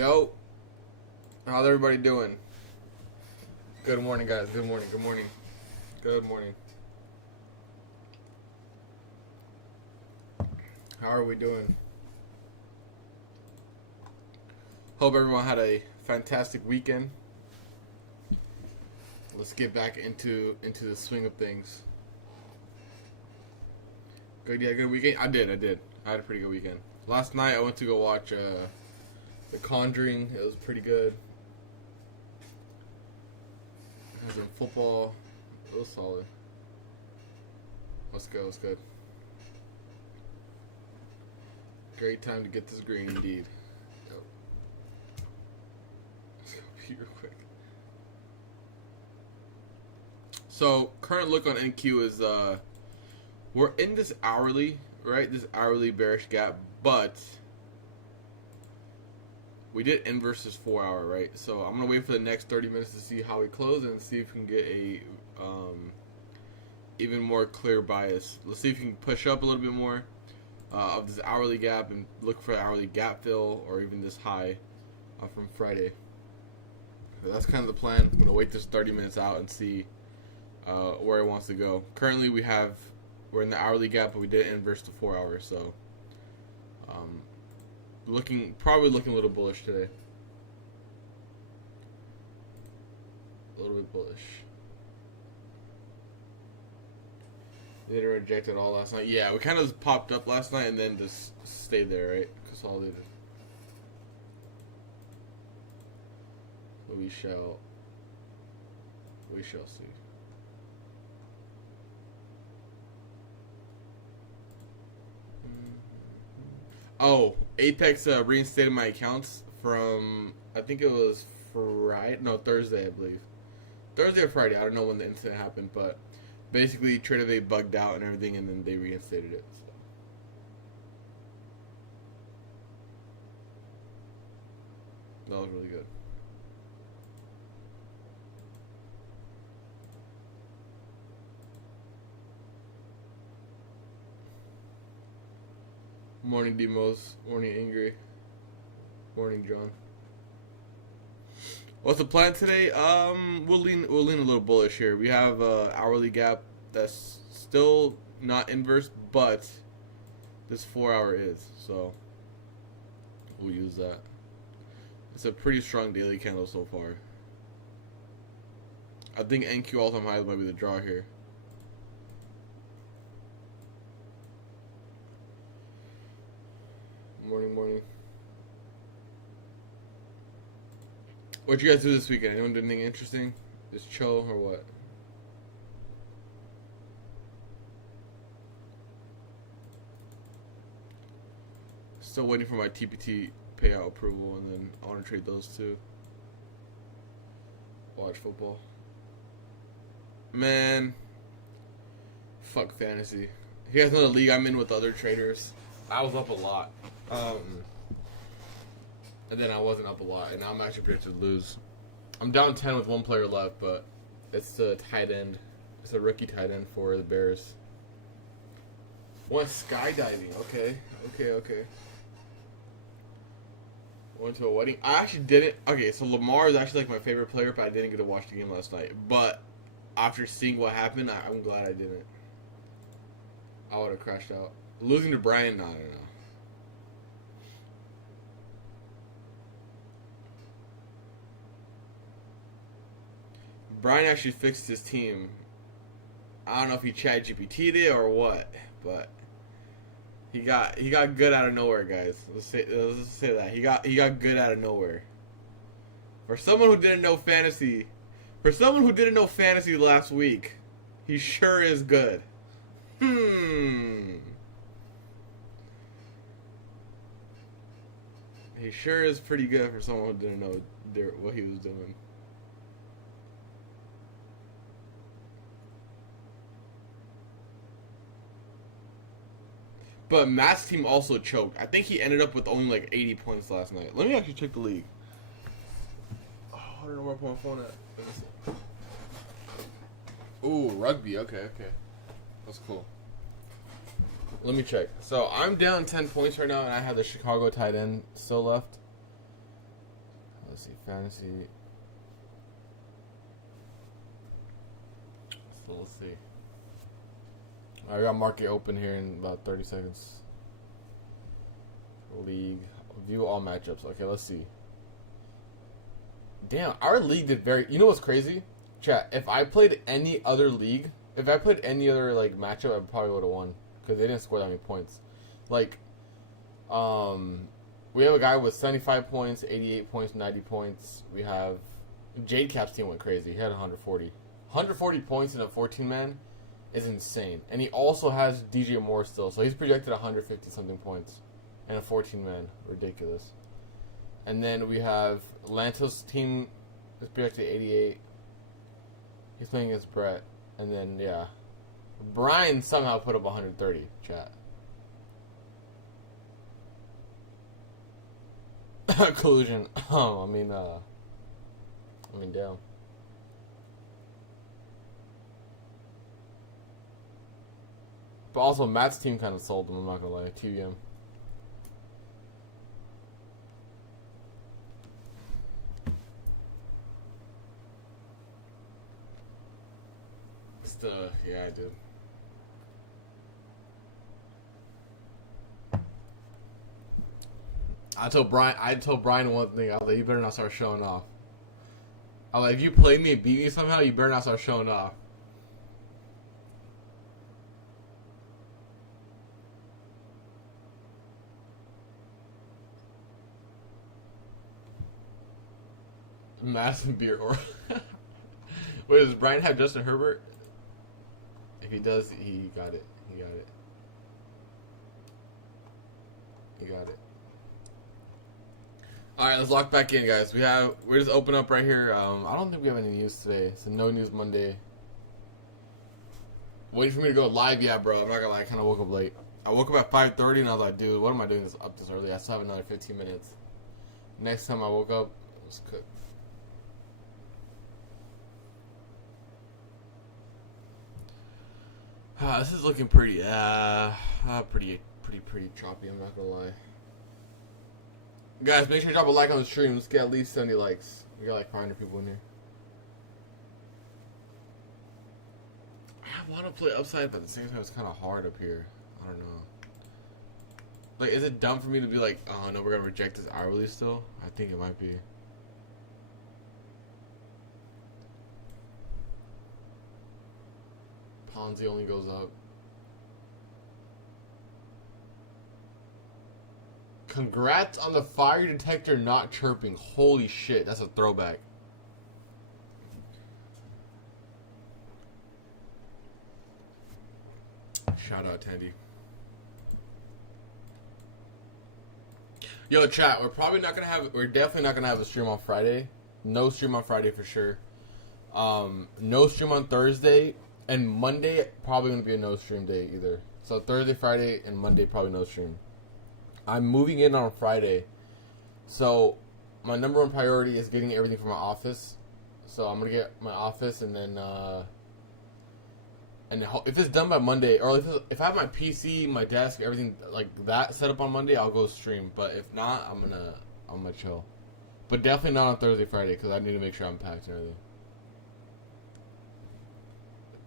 Yo, how's everybody doing? Good morning, guys. Good morning. Good morning. Good morning. How are we doing? Hope everyone had a fantastic weekend. Let's get back into the swing of things. Good, yeah, good weekend. I did. I had a pretty good weekend. Last night I went to go watch The Conjuring. It was pretty good. I had some football. It was solid. Let's go. Let's go. Great time to get this green, indeed. Yep. Let's go pee real quick. So, current look on NQ is we're in this hourly, right? This hourly bearish gap, but we did inverse this 4 hour, right? So I'm gonna wait for the next 30 minutes to see how we close and see if we can get a even more clear bias. Let's see if we can push up a little bit more of this hourly gap and look for hourly gap fill or even this high from Friday. So that's kind of the plan. I'm gonna wait this 30 minutes out and see where it wants to go. Currently we're in the hourly gap, but we did inverse the 4 hours, so probably looking a little bullish today. A little bit bullish. They didn't reject it all last night. Yeah, we kind of just popped up last night and then just stayed there, right? Consolidated. We shall see. Oh, Apex reinstated my accounts from, I think it was Thursday, I believe. Thursday or Friday, I don't know when the incident happened, but basically Trader Day bugged out and everything, and then they reinstated it. So. That was really good. Morning, Demos. Morning, Angry. Morning, John. What's the plan today? We'll lean a little bullish here. We have a hourly gap that's still not inverse, but this 4 hour is. So we'll use that. It's a pretty strong daily candle so far. I think NQ all-time highs might be the draw here. Morning. What'd you guys do this weekend? Anyone do anything interesting? Just chill or what? Still waiting for my TPT payout approval, and then I want to trade those two. Watch football. Man. Fuck fantasy. You guys know the league I'm in with other traders? I was up a lot. And then I wasn't up a lot, and now I'm actually predicted to lose. I'm down 10 with one player left, but it's the tight end. It's a rookie tight end for the Bears. Went skydiving. Okay. Went to a wedding. I actually didn't. Okay, so Lamar is actually like my favorite player, but I didn't get to watch the game last night. But after seeing what happened, I'm glad I didn't. I would have crashed out. Losing to Brian, no, I don't know. Brian actually fixed his team. I don't know if he ChatGPT'd it or what, but he got good out of nowhere, guys. Let's say that he got good out of nowhere. For someone who didn't know fantasy last week, he sure is good. He sure is pretty good for someone who didn't know what he was doing. But Matt's team also choked. I think he ended up with only like 80 points last night. Let me actually check the league. Oh, I don't know where I put my phone at. Ooh, rugby. Okay. That's cool. Let me check. So I'm down 10 points right now, and I have the Chicago tight end still left. fantasy. So let's see. I got market open here in about 30 seconds. League. View all matchups. Okay, let's see. Damn, our league did very... You know what's crazy? Chat, if I played any other league, if I played any other, like, matchup, I probably would have won. Because they didn't score that many points. Like, we have a guy with 75 points, 88 points, 90 points. We have... Jade Cap's team went crazy. He had 140. 140 points in a 14-man is insane. And he also has DJ Moore still. So he's projected 150-something points in a 14-man. Ridiculous. And then we have Lantos' team is projected 88. He's playing against Brett. And then, yeah. Brian somehow put up 130, chat. Collusion. Oh, I mean, damn. But also, Matt's team kind of sold him, I'm not gonna lie. TVM. Yeah, I did. I told Brian one thing. I was like, you better not start showing off. I was like, if you play me and beat me somehow, you better not start showing off. Massive beer or wait, does Brian have Justin Herbert? If he does, he got it. He got it. He got it. Alright, let's lock back in, guys. We're just open up right here. I don't think we have any news today. It's a no news Monday. Waiting for me to go live, yeah, bro. I'm not gonna lie, I kinda woke up late. I woke up at 5:30 and I was like, dude, what am I doing up this early? I still have another 15 minutes. Next time I woke up, it was cooked. This is looking pretty choppy, I'm not gonna lie. Guys, make sure you drop a like on the stream. Let's get at least 70 likes. We got like 500 people in here. I want to play upside, but at the same time, it's kind of hard up here. I don't know. Like, is it dumb for me to be like, oh no, we're gonna reject this hourly still? I think it might be. Ponzi only goes up. Congrats on the fire detector not chirping. Holy shit, that's a throwback. Shout out, Tandy. Yo, chat, we're definitely not gonna have a stream on Friday. No stream on Friday for sure. No stream on Thursday. And Monday, probably going to be a no-stream day either. So Thursday, Friday, and Monday, probably no stream. I'm moving in on Friday. So my number one priority is getting everything from my office. So I'm going to get my office and then... and if it's done by Monday, or if I have my PC, my desk, everything like that set up on Monday, I'll go stream. But if not, I'm gonna chill. But definitely not on Thursday, Friday, because I need to make sure I'm packed and everything.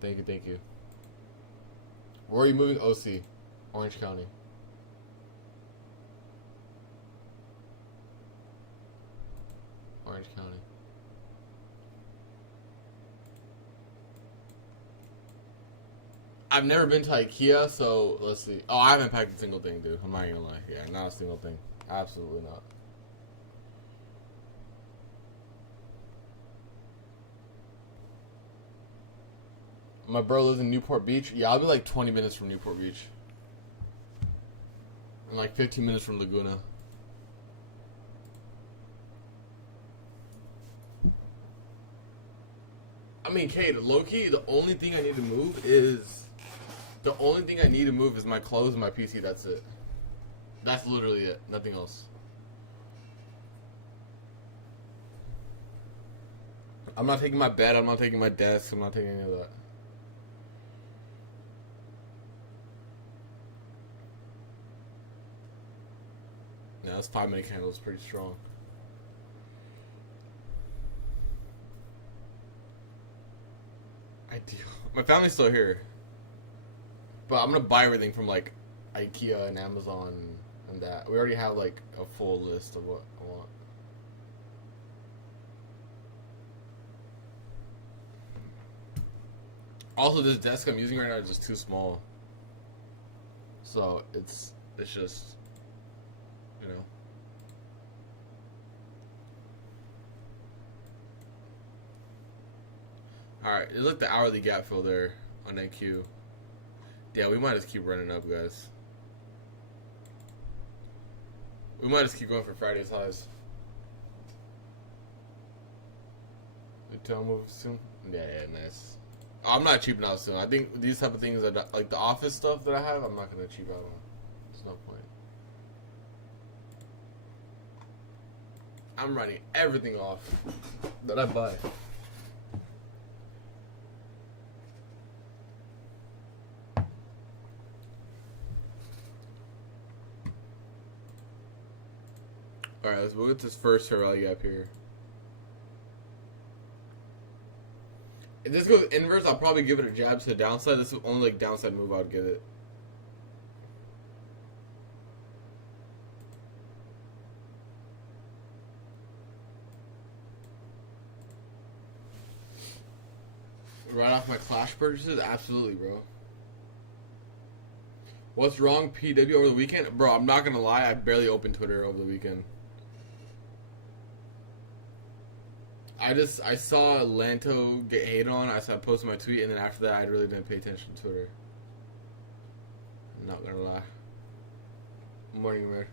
Thank you. Where are you moving? OC. Orange County. Orange County. I've never been to IKEA, so let's see. Oh, I haven't packed a single thing, dude. I'm not gonna lie. Yeah, not a single thing. Absolutely not. My bro lives in Newport Beach. Yeah, I'll be like 20 minutes from Newport Beach. And like 15 minutes from Laguna. I mean, Kate, low-key, the only thing I need to move is my clothes and my PC. That's it. That's literally it. Nothing else. I'm not taking my bed. I'm not taking my desk. I'm not taking any of that. Yeah, that's 5-minute candles. Pretty strong. Ideal. My family's still here. But I'm gonna buy everything from like IKEA and Amazon and that. We already have like a full list of what I want. Also, this desk I'm using right now is just too small. So it's just, you know. Alright, it's like the hourly gap fill there on NQ. Yeah, we might just keep running up, guys. We might just keep going for Friday's highs. The tail move soon? Yeah, nice. I'm not cheaping out soon. I think these type of things, are like the office stuff that I have, I'm not going to cheap out on. There's no point. I'm running everything off that I buy. Alright, let's look at this first rally gap here. If this goes inverse, I'll probably give it a jab to the downside. This is only like downside move I would get it. Right off my Clash purchases? Absolutely, bro. What's wrong, PW, over the weekend? Bro, I'm not gonna lie, I barely opened Twitter over the weekend. I saw Lanto get hated on. I posted my tweet, and then after that, I really didn't pay attention to Twitter. I'm not gonna lie. Morning, man.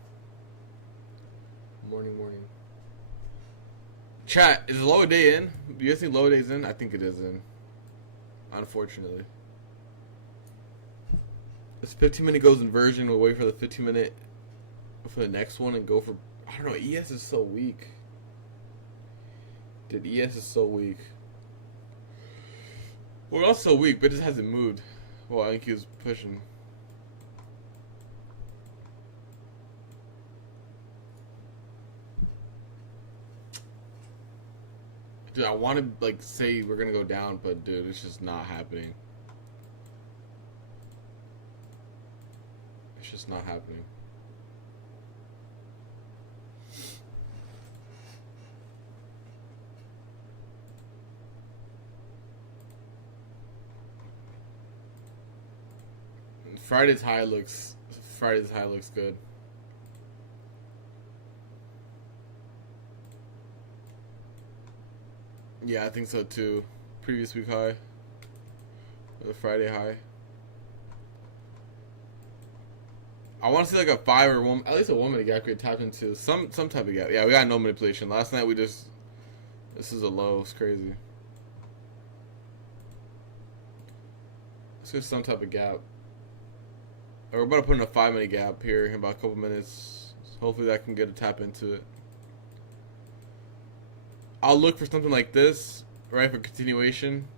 Morning. Chat, is low day in? Do you guys think low day's in? I think it is in. Unfortunately. This 15-minute goes inversion. We'll wait for the 15-minute for the next one and go for... I don't know, ES is so weak. Dude, ES is so weak. Well, not so weak, but it just hasn't moved. Well, I think he was pushing. Dude, I want to like say we're gonna go down, but dude, it's just not happening. It's just not happening. Friday's high looks good. Yeah, I think so too. Previous week high. The Friday high. I want to see like a 5 or 1, at least a 1 minute gap could tap into some type of gap. Yeah, we got no manipulation. Last night this is a low. It's crazy. Let's get some type of gap. We're about to put in a 5 minute gap here in about a couple minutes. Hopefully that can get a tap into it. I'll look for something like this, right, for continuation.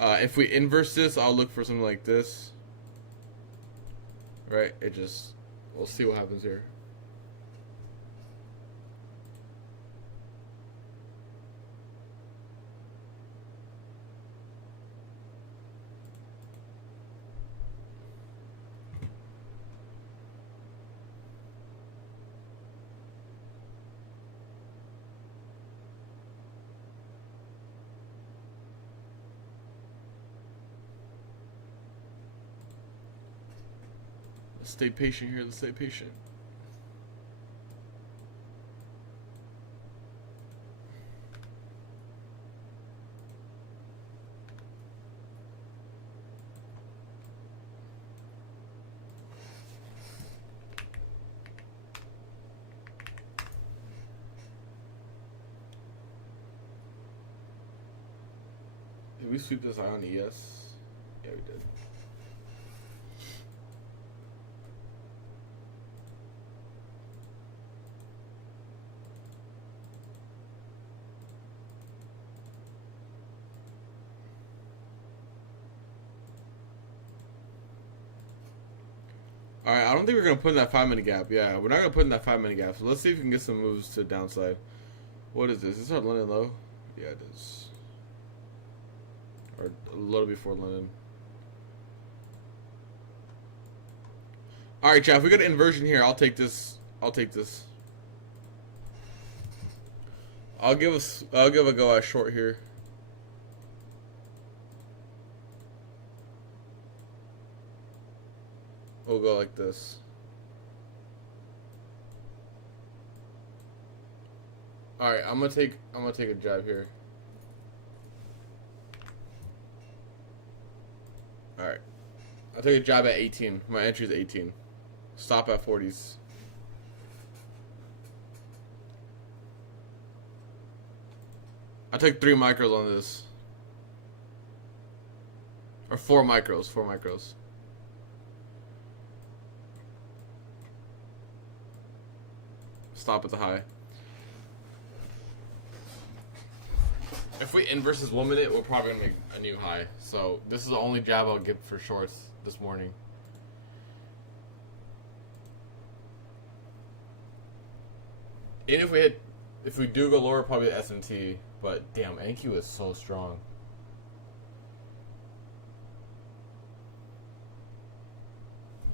If we inverse this, I'll look for something like this. Right, we'll see what happens here. Let's stay patient here. Let's stay patient. Did we sweep this high on ES? Yeah, we did. Alright, I don't think we're going to put in that 5 minute gap. Yeah, we're not going to put in that 5 minute gap. So let's see if we can get some moves to the downside. What is this? Is this our London low? Yeah, it is. or a little before London. All right, chat. If we go to inversion here, I'll take this. I'll take this. I'll give a go at short here. We'll go like this. All right, I'm gonna take a jab here. All right, I'll take a jab at 18. My entry is 18. Stop at 40s. I took 3 micros on this, or 4 micros. 4 micros. Stop at the high. If we inverse this 1 minute, we're probably gonna make a new high. So this is the only jab I'll give for shorts this morning. And if we do go lower, probably the S&T. But damn, NQ is so strong.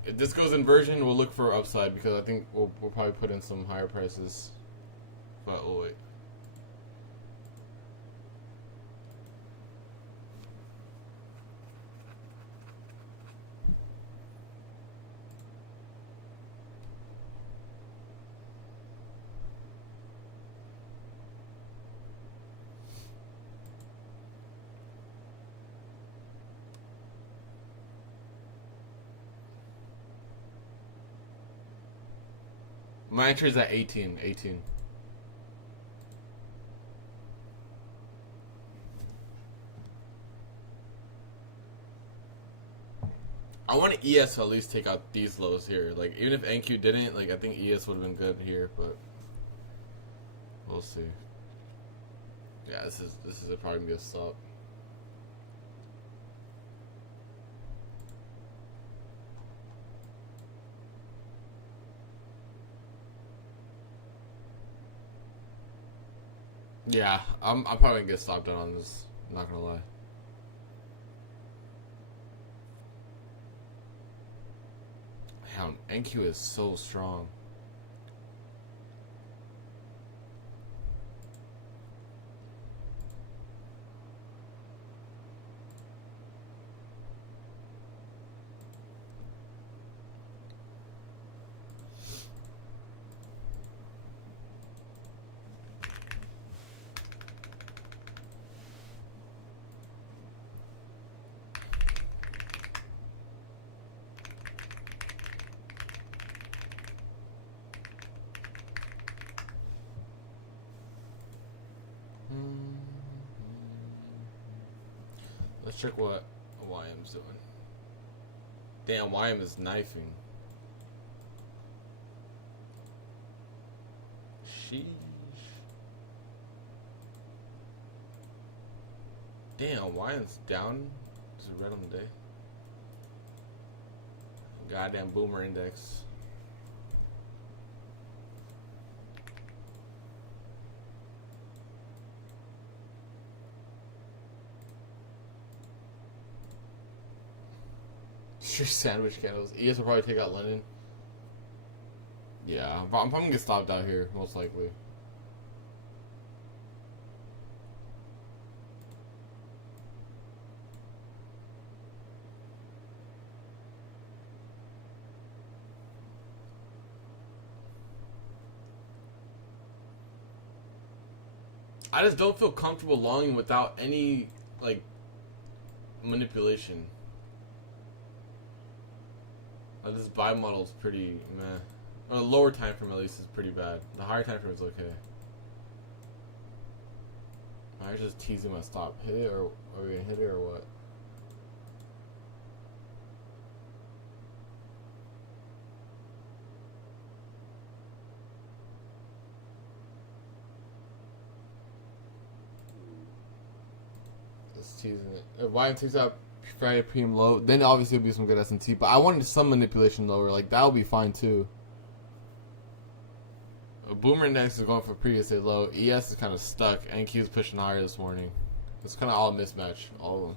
If this goes inversion, we'll look for upside because I think we'll probably put in some higher prices. But we'll wait. My entry is at 18. 18. I want ES to at least take out these lows here. Like, even if NQ didn't, like, I think ES would have been good here, but we'll see. Yeah, this is probably gonna be a stop. Yeah, I'm probably gonna get stopped out on this. I'm not gonna lie. Damn, NQ is so strong. Let's check what YM's doing. Damn, YM is knifing. Sheesh. Damn, YM's down. Is it red on the day? Goddamn boomer index. Sandwich candles. ES will probably take out London. Yeah, I'm probably gonna get stopped out here, most likely. I just don't feel comfortable longing without any, like, manipulation. This buy model is pretty meh. Or the lower time frame at least is pretty bad. The higher time frame is okay. I was just teasing my stop. Hit it, or are we gonna hit it or what? Just teasing it. If YM takes out Friday premium low, then obviously it'll be some good S&T. But I wanted some manipulation lower. Like, that'll be fine too. A boomer index is going for previous day low. ES is kind of stuck. NQ is pushing higher this morning. It's kind of all a mismatch. All of them.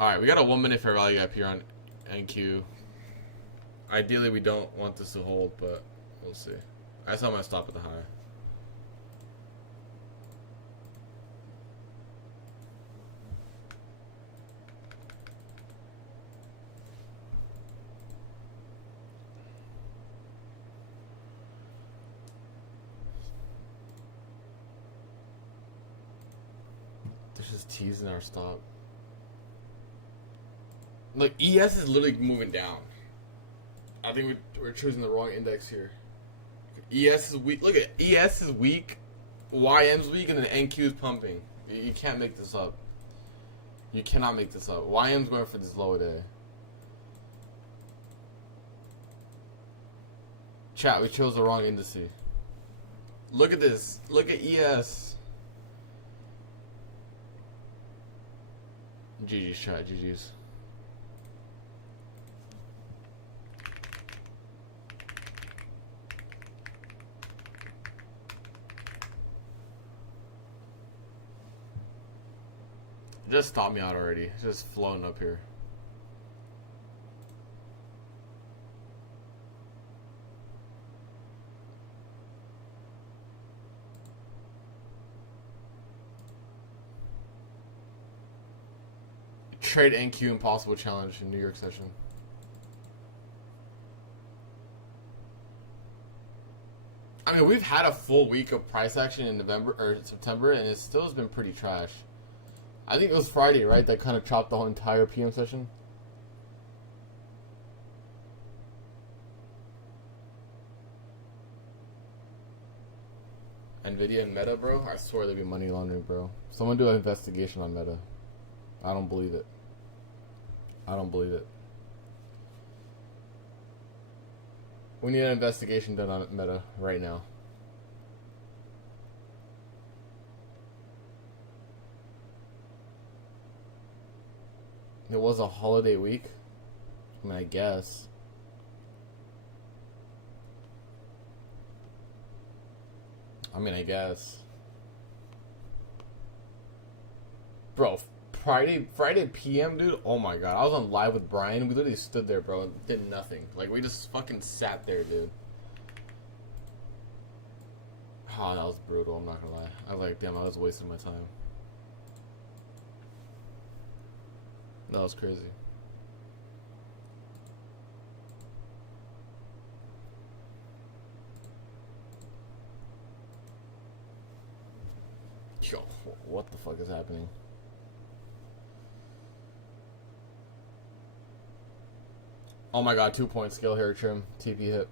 Alright, we got a 1 minute fair value gap here on NQ. Ideally, we don't want this to hold, but we'll see. I saw my stop at the high. There's just teasing our stop. Like, ES is literally moving down. I think we're choosing the wrong index here. ES is weak. Look at ES is weak, YM's weak, and then NQ is pumping. You can't make this up. You cannot make this up. YM's going for this lower day. Chat, we chose the wrong indice. Look at this. Look at ES. GG's, chat. GG's. Just stop me out already. It's just floating up here. Trade NQ impossible challenge in New York session. I mean, we've had a full week of price action in November or September, and it still has been pretty trash. I think it was Friday, right? That kind of chopped the whole entire PM session. Nvidia and Meta, bro? I swear they'd be money laundering, bro. Someone do an investigation on Meta. I don't believe it. I don't believe it. We need an investigation done on Meta right now. It was a holiday week. I mean, I guess. I guess. Bro, Friday PM, dude. Oh my god. I was on live with Brian. We literally stood there, bro, and did nothing. Like, we just fucking sat there, dude. Oh, that was brutal. I'm not gonna lie. I was like, damn, I was wasting my time. That was crazy. Yo, what the fuck is happening? Oh my god, 2-point scale hair trim. TP hit.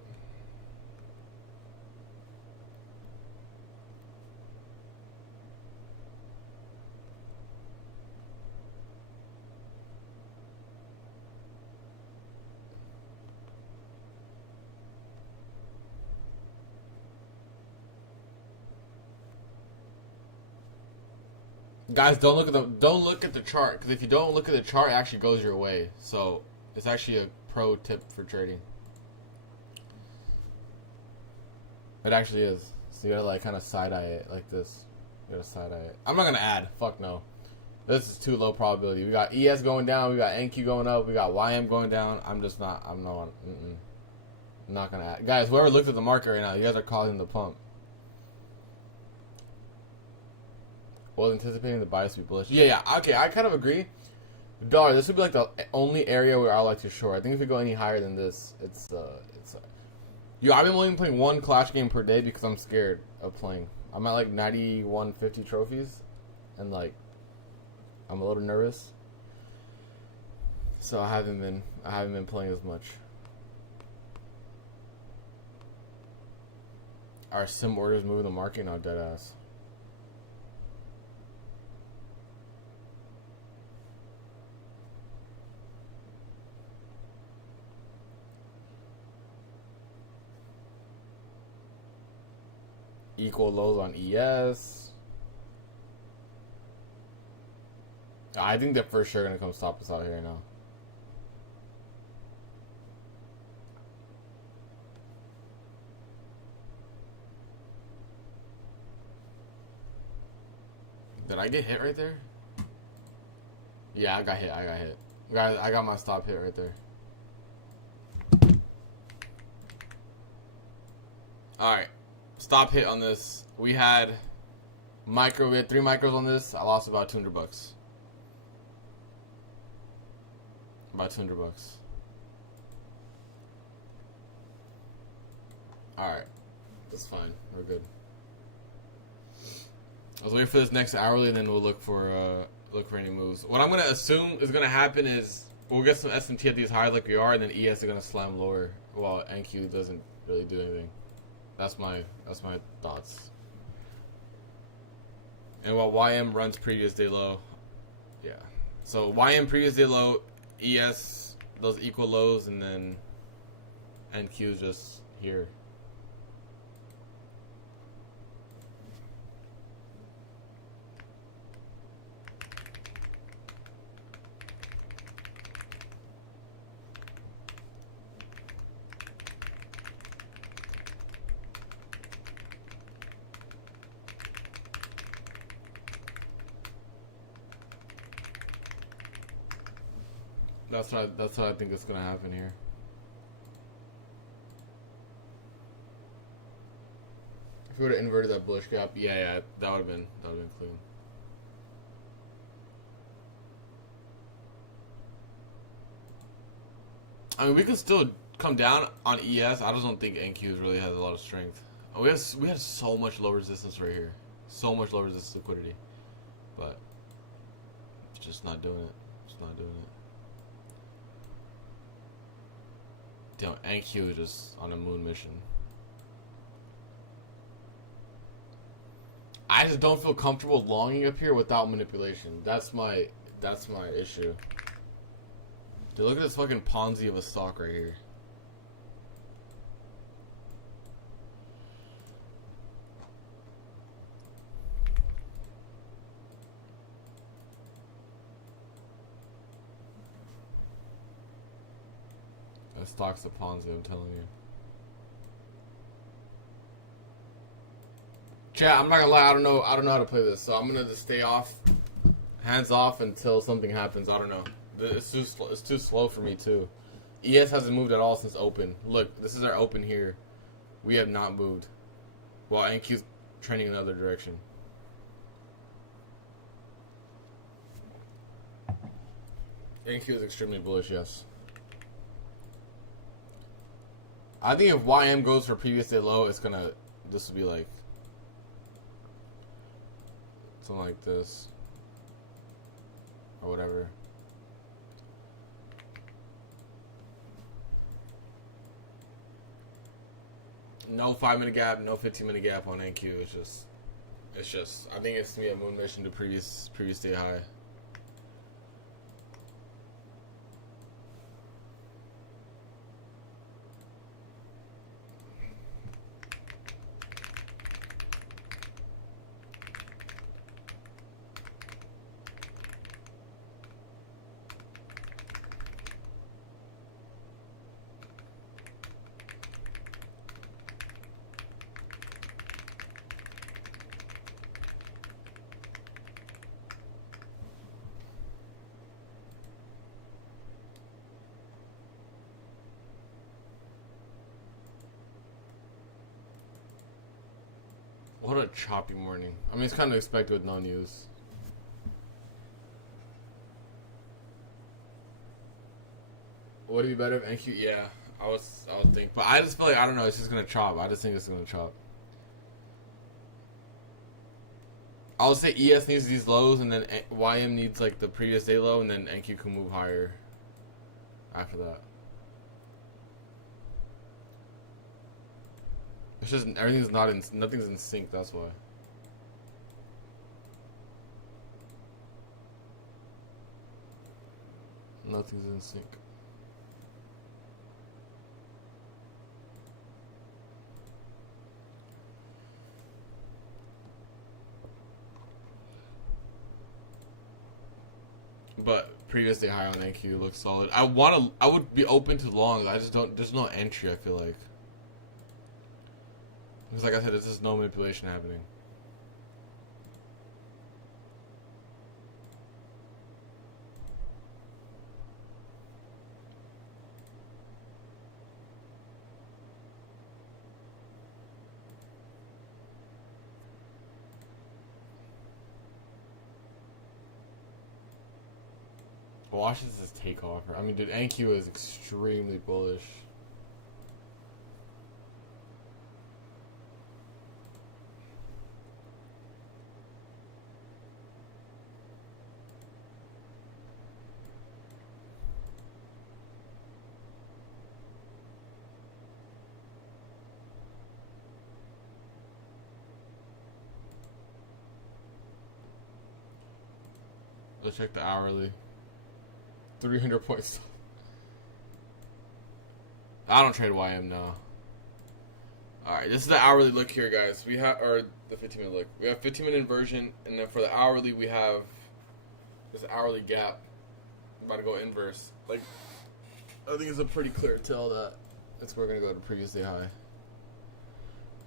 Guys, don't look at the chart, because if you don't look at the chart, it actually goes your way. So it's actually a pro tip for trading. It actually is. So you gotta like kind of side eye it like this. You gotta side eye it. I'm not gonna add. Fuck no. This is too low probability. We got ES going down. We got NQ going up. We got YM going down. I'm just not. I'm not. I'm not gonna add. Guys, whoever looks at the market right now, you guys are causing the pump. Was anticipating the bias to be bullish. Yeah. Okay, I kind of agree. Dollar, this would be like the only area where I like to short. I think if we go any higher than this, it's yo, I've been only playing one Clash game per day because I'm scared of playing. I'm at like 9150 trophies, and like I'm a little nervous, so I haven't been playing as much. Are sim orders moving the market? No, dead ass. Equal lows on ES. I think they're for sure gonna come stop us out here now. Did I get hit right there? Yeah, I got hit. Guys, I got my stop hit right there. Alright. Stop hit on this. We had 3 micros on this. I lost about $200. About $200. Alright. That's fine. We're good. Let's wait for this next hourly and then we'll look for any moves. What I'm gonna assume is gonna happen is we'll get some S&T at these highs like we are, and then ES is gonna slam lower while NQ doesn't really do anything. That's my thoughts. And while YM runs previous day low, yeah. So YM previous day low, ES those equal lows, and then NQ just here. That's what I think is gonna happen here. If we would have inverted that bullish gap, yeah, that would have been clean. I mean, we can still come down on ES. I just don't think NQ really has a lot of strength. We had so much low resistance right here, so much low resistance liquidity, but it's just not doing it. It's not doing it. Damn, NQ is just on a moon mission. I just don't feel comfortable longing up here without manipulation. That's my issue. Dude, look at this fucking Ponzi of a stock right here. That stock's a Ponzi, I'm telling you. Chat, I'm not gonna lie, I don't know how to play this, so I'm gonna just stay off, hands off until something happens. I don't know. It's too slow for me too. ES hasn't moved at all since open. Look, this is our open here. We have not moved, while NQ's trending in another direction. NQ is extremely bullish, yes. I think if YM goes for previous day low, this will be like something like this or whatever. No 5-minute gap, no 15-minute gap on NQ. It's just. I think it's gonna be a moon mission to previous day high. What a choppy morning. I mean, it's kind of expected with no news. Would it be better if NQ? Yeah, I would think. But I just feel like, I don't know, it's just going to chop. I just think it's going to chop. I would say ES needs these lows, and then YM needs like the previous day low, and then NQ can move higher after that. It's just nothing's in sync. That's why. Nothing's in sync. But previous day high on NQ looks solid. I would be open to longs. I just don't. There's no entry. I feel like. Because like I said, there's just no manipulation happening. Watch this takeoff. I mean, dude, NQ is extremely bullish. Let's check the hourly. 300 points. I don't trade YM now. Alright, this is the hourly look here, guys. We have, or the 15-minute look. We have 15-minute inversion, and then for the hourly, we have this hourly gap. I'm about to go inverse. Like, I think it's a pretty clear tell that that's where we're going to go to previous day high.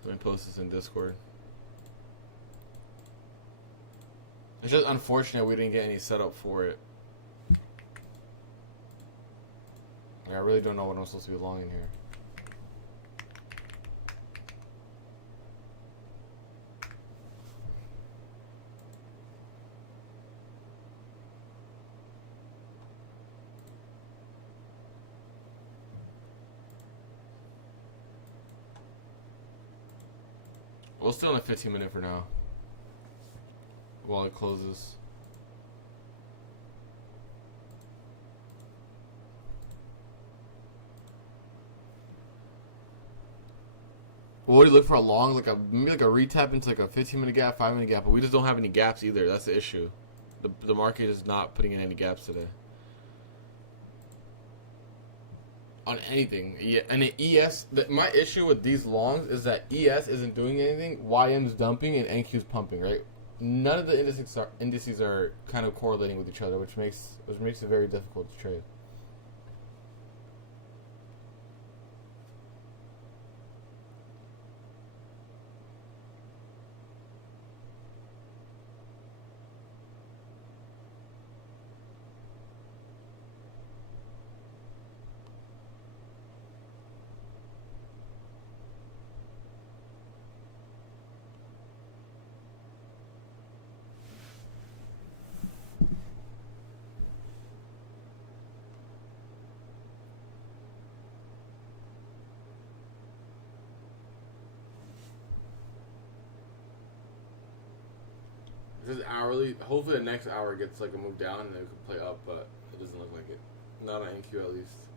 Let me post this in Discord. It's just unfortunate we didn't get any setup for it. Like, I really don't know what I'm supposed to be long in here. We'll stay on the 15-minute for now while it closes. What do you look for a long, like maybe like a retap into like a 15-minute gap, 5-minute gap, but we just don't have any gaps either. That's the issue. The market is not putting in any gaps today. On anything. Yeah, and the ES, my issue with these longs is that ES isn't doing anything, YM's dumping, and NQ's pumping, right? None of the indices are kind of correlating with each other, which makes it very difficult to trade. This is hourly. Hopefully the next hour gets like a move down and then we can play up, but it doesn't look like it. Not on NQ at least.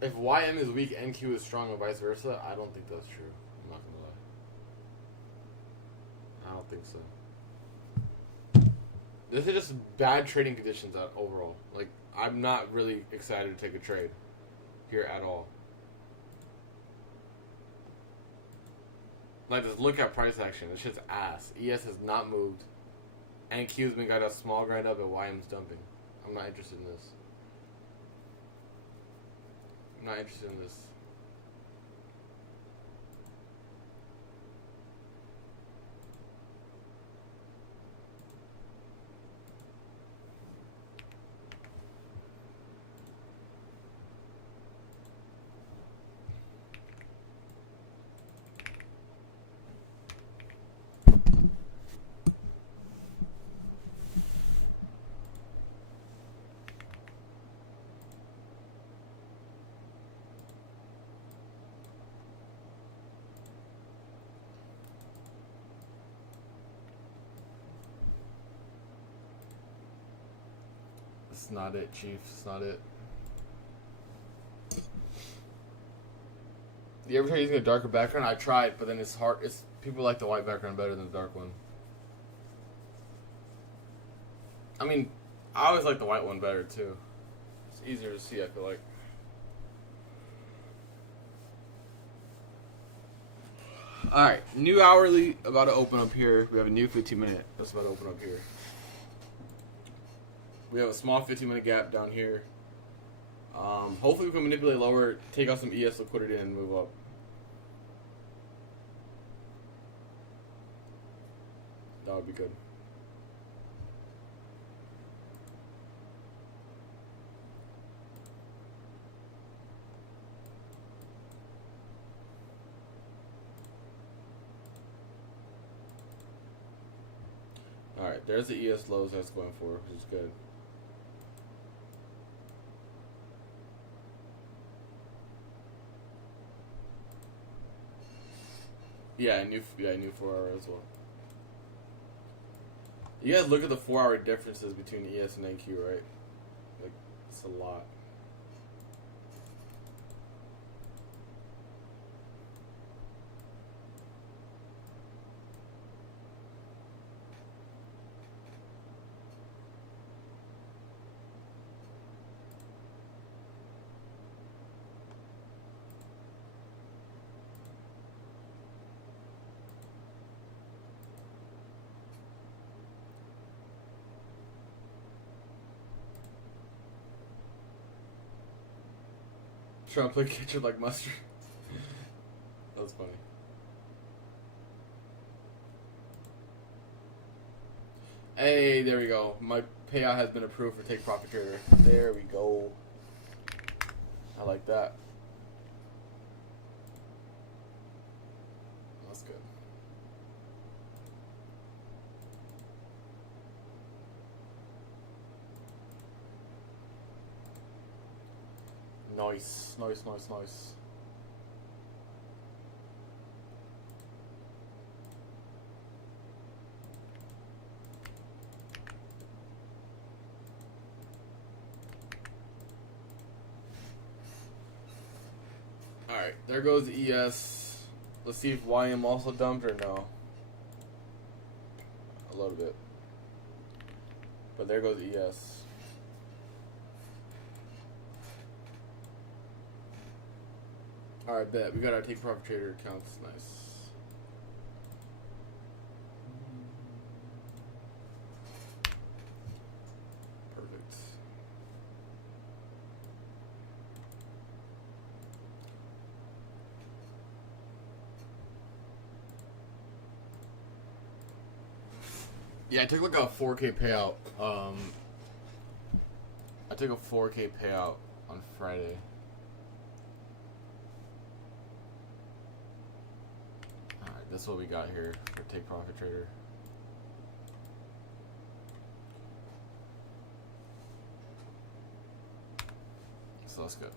If YM is weak, NQ is strong, and vice versa, I don't think that's true. I'm not gonna lie. I don't think so. This is just bad trading conditions overall. Like, I'm not really excited to take a trade here at all. Like, just look at price action. This shit's ass. ES has not moved. NQ's been got a small grind up, and YM's dumping. I'm not interested in this. I'm not interested in this. It's not it, Chief. It's not it. You ever try using a darker background? I tried, but then it's hard. People like the white background better than the dark one. I mean, I always like the white one better too. It's easier to see, I feel like. Alright, new hourly about to open up here. We have a new 15-minute that's about to open up here. We have a small 15-minute gap down here. Hopefully we can manipulate lower, take out some ES liquidity, and move up. That would be good. Alright, there's the ES lows that's going for, which is good. Yeah, new 4 hour as well. You guys look at the 4 hour differences between ES and NQ, right? Like, it's a lot. Trying to play ketchup like mustard. That's funny. Hey, there we go. My payout has been approved for Take Profit Trader. There we go. I like that. That's good. Nice, nice, nice, nice. Alright, there goes ES. Let's see if YM also dumped or no. A little bit. But there goes ES. Alright, bet. We got our Take Profit Trader accounts. Nice. Perfect. Yeah, I took like a 4K payout. I took a 4K payout on Friday. That's what we got here for Take Profit Trader. So that's good.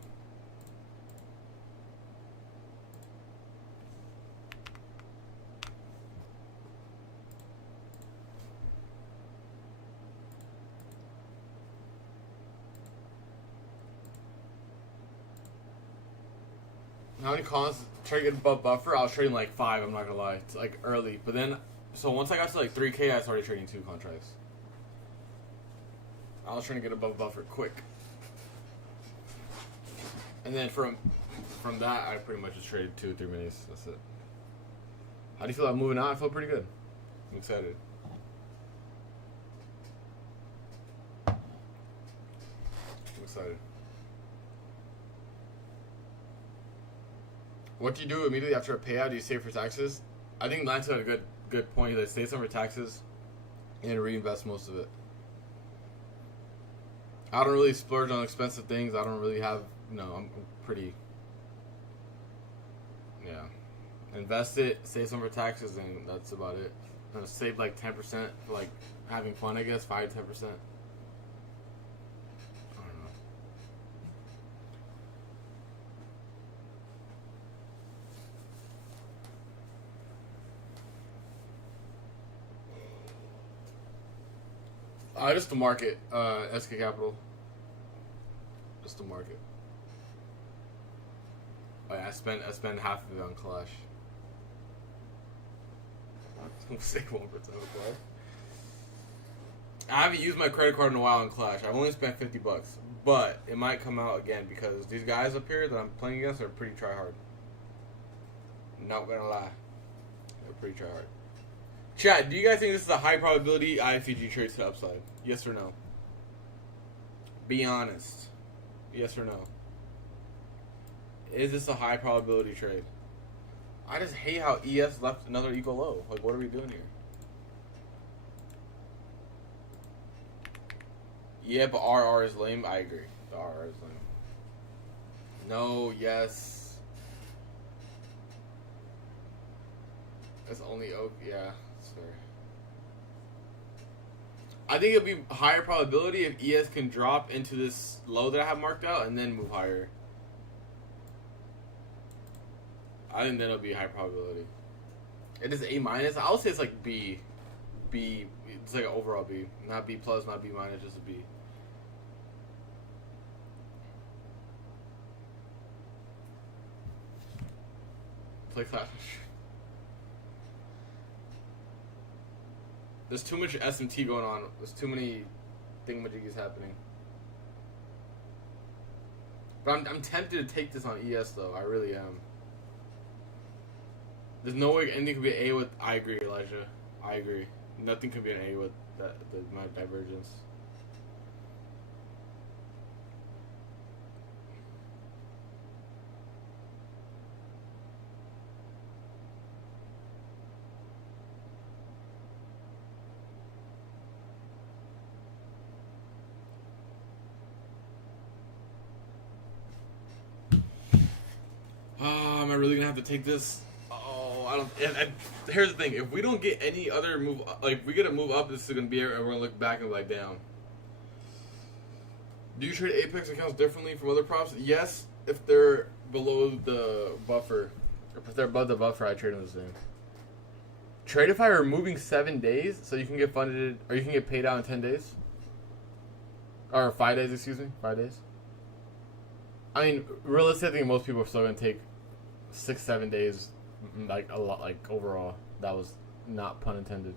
How many cons try to get above buffer? I was trading like 5, I'm not gonna lie. It's like early. But then, so once I got to like 3K, I started trading 2 contracts. I was trying to get above buffer quick. And then from that, I pretty much just traded 2 or 3 minis. That's it. How do you feel about moving out? I feel pretty good. I'm excited. I'm excited. What do you do immediately after a payout? Do you save for taxes? I think Lance had a good point. Like, save some for taxes and reinvest most of it. I don't really splurge on expensive things. I don't really have, I'm pretty, yeah. Invest it, save some for taxes, and that's about it. Save like 10% for like having fun, I guess, 5 to 10%. Just the market, SK Capital. Just the market. Oh, yeah, I spent half of it on Clash. Save 1% on Clash. I haven't used my credit card in a while on Clash. I've only spent $50, but it might come out again because these guys up here that I'm playing against are pretty try hard. Not gonna lie, they're pretty try hard. Chat, do you guys think this is a high probability ICG trade to the upside? Yes or no? Be honest. Yes or no? Is this a high probability trade? I just hate how ES left another equal low. Like, what are we doing here? Yeah, but RR is lame. I agree. The RR is lame. No, yes. That's only yeah. Sorry. I think it'll be higher probability if ES can drop into this low that I have marked out and then move higher. I think then it'll be high probability. It is A minus. I'll say it's like B. B. It's like an overall B, not B plus, not B minus, just a B. Play class. There's too much SMT going on. There's too many thingamajiggies happening. But I'm tempted to take this on ES though. I really am. There's no way anything could be an A with. I agree, Elijah. I agree. Nothing could be an A with that the amount of divergence. Am I really gonna have to take this? Oh, I don't. And here's the thing: if we don't get any other move, like if we get a move up, this is gonna be. We're gonna look back and be like, down. Do you trade Apex accounts differently from other props? Yes, if they're below the buffer. If they're above the buffer, I trade them the same. Tradeify are removing 7 days, so you can get funded, or you can get paid out in 10 days. Or 5 days, excuse me, 5 days. I mean, realistically, most people are still gonna take 6-7 days, like a lot, like overall. That was not pun intended.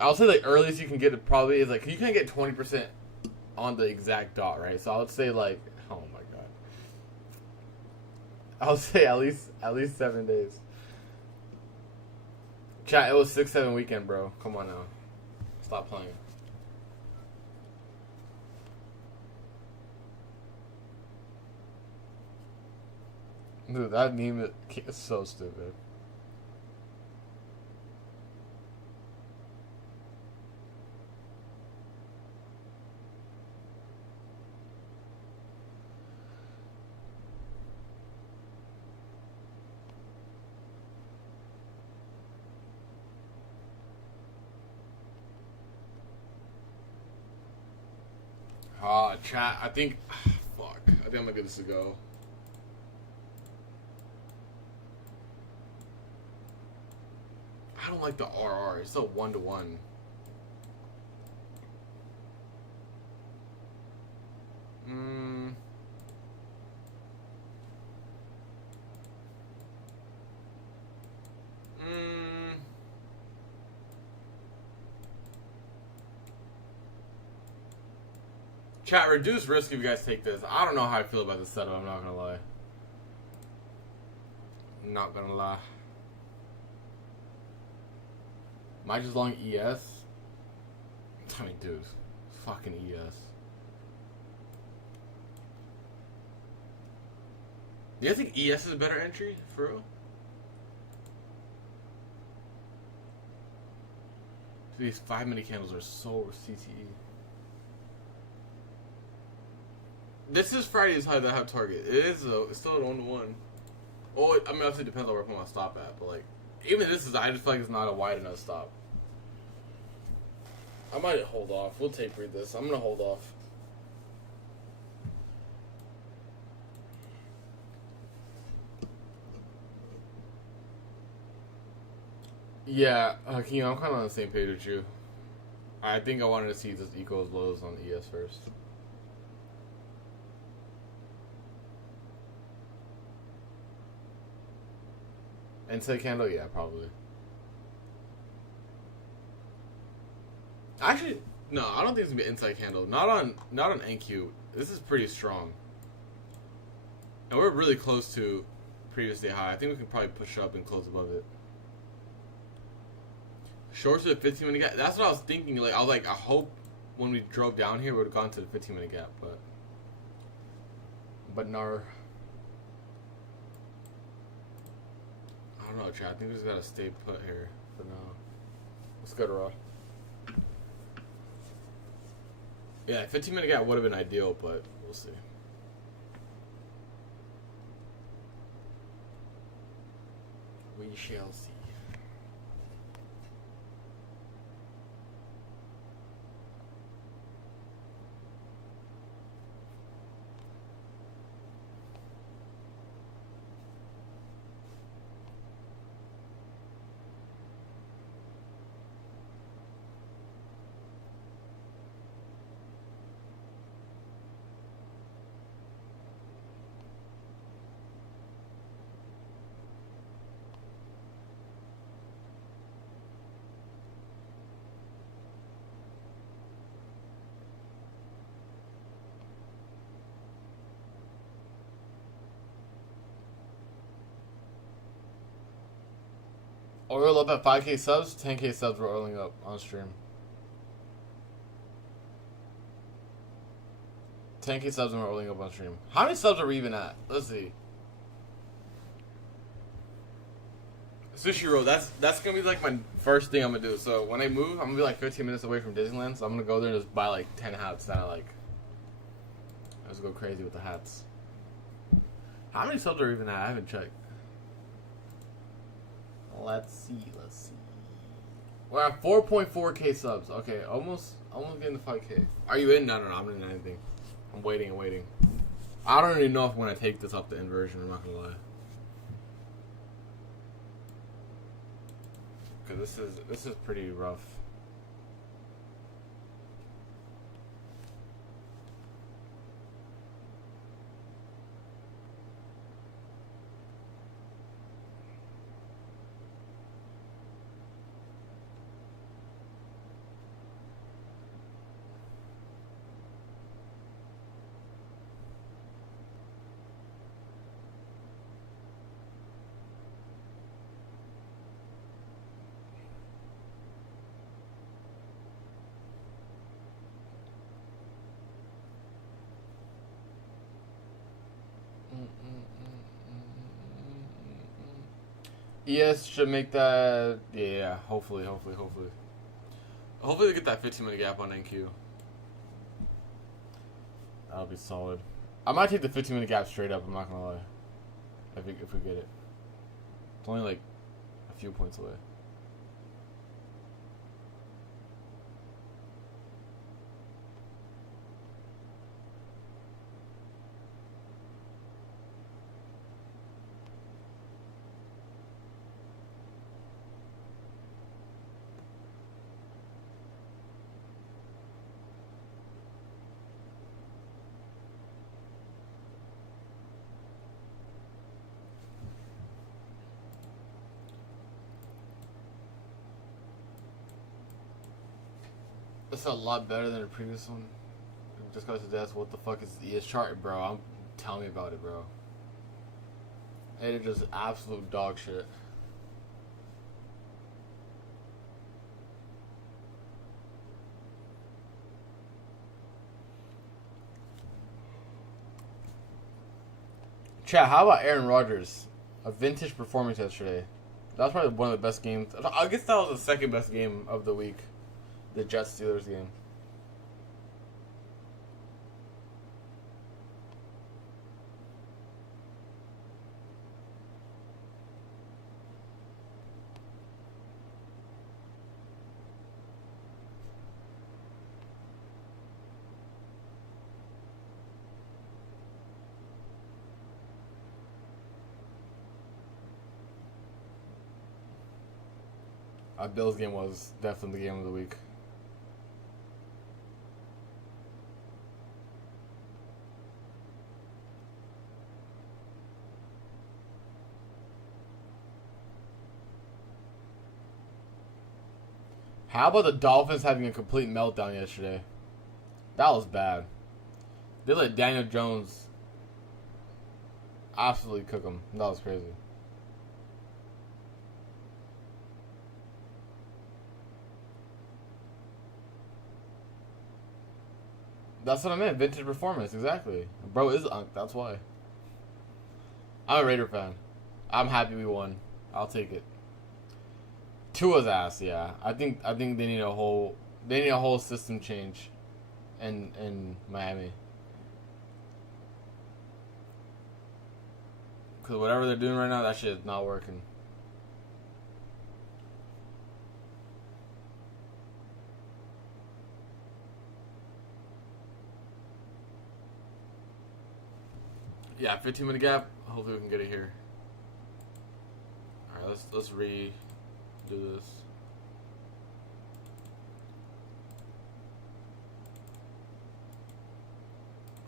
I'll say the earliest you can get it probably is like you can get 20% on the exact dot, right? So I would say like, oh my god, I'll say at least 7 days. Chat, it was 6-7 weekend, bro. Come on now, stop playing. Dude, that meme is so stupid. Chat, I think, fuck, I think I'm gonna give this a go. I don't like the RR. It's a 1-to-1. Chat, reduce risk if you guys take this. I don't know how I feel about this setup. I'm not gonna lie. I'm not gonna lie. Am I just long ES? I mean, dude, fucking ES. Do you think ES is a better entry, for real? These 5-minute candles are so CTE. This is Friday's high that I have target. It is though. It's still an 1-to-1. Oh, I mean, obviously it depends on where I put my stop at, but like, even this is, I just feel like it's not a wide enough stop. I might hold off. We'll tape read this. I'm gonna hold off. Yeah, Hakeem, I'm kind of on the same page with you. I think I wanted to see this equals lows on ES first. Inside candle, yeah, probably. Actually, no, I don't think it's gonna be an inside candle. Not on NQ. This is pretty strong, and we're really close to previous day high. I think we can probably push up and close above it. Shorts to the 15-minute gap. That's what I was thinking. Like, I was like, I hope when we drove down here, we would have gone to the 15-minute gap, but nar. I don't know, chat. I think we just gotta stay put here for now. Let's go to Raw. Yeah, 15-minute gap would have been ideal, but we'll see. We shall see. Oil up at 5K subs, 10K subs were oiling up on stream. 10K subs and we're oiling up on stream. How many subs are we even at? Let's see. Sushi roll, that's gonna be like my first thing I'm gonna do. So when I move, I'm gonna be like 15 minutes away from Disneyland, so I'm gonna go there and just buy like 10 hats that I like. Let's go crazy with the hats. How many subs are we even at? I haven't checked. Let's see. We're at 4.4K subs. Okay, almost getting to 5K. Are you in? No, I'm not in anything. I'm waiting. I don't even know if I'm gonna take this off the inversion. I'm not gonna lie. Cause this is pretty rough. ES should make that. Yeah. Hopefully. Hopefully they get that 15-minute gap on NQ. That'll be solid. I might take the 15-minute gap straight up. I'm not gonna lie. If we get it, it's only like a few points away. That's a lot better than the previous one. Just because that's what the fuck is ES chart, bro. Tell me about it, bro. It is just absolute dog shit. Chat, how about Aaron Rodgers? A vintage performance yesterday. That was probably one of the best games. I guess that was the second best game of the week. The Jets-Steelers game. Bills game was definitely the game of the week. How about the Dolphins having a complete meltdown yesterday? That was bad. They let Daniel Jones absolutely cook him. That was crazy. That's what I meant. Vintage performance. Exactly. Bro is Unk. That's why. I'm a Raider fan. I'm happy we won. I'll take it. Tua's ass, yeah. I think they need a whole system change, in Miami. Because whatever they're doing right now, that shit is not working. Yeah, 15-minute gap. Hopefully we can get it here. All right, let's redo this.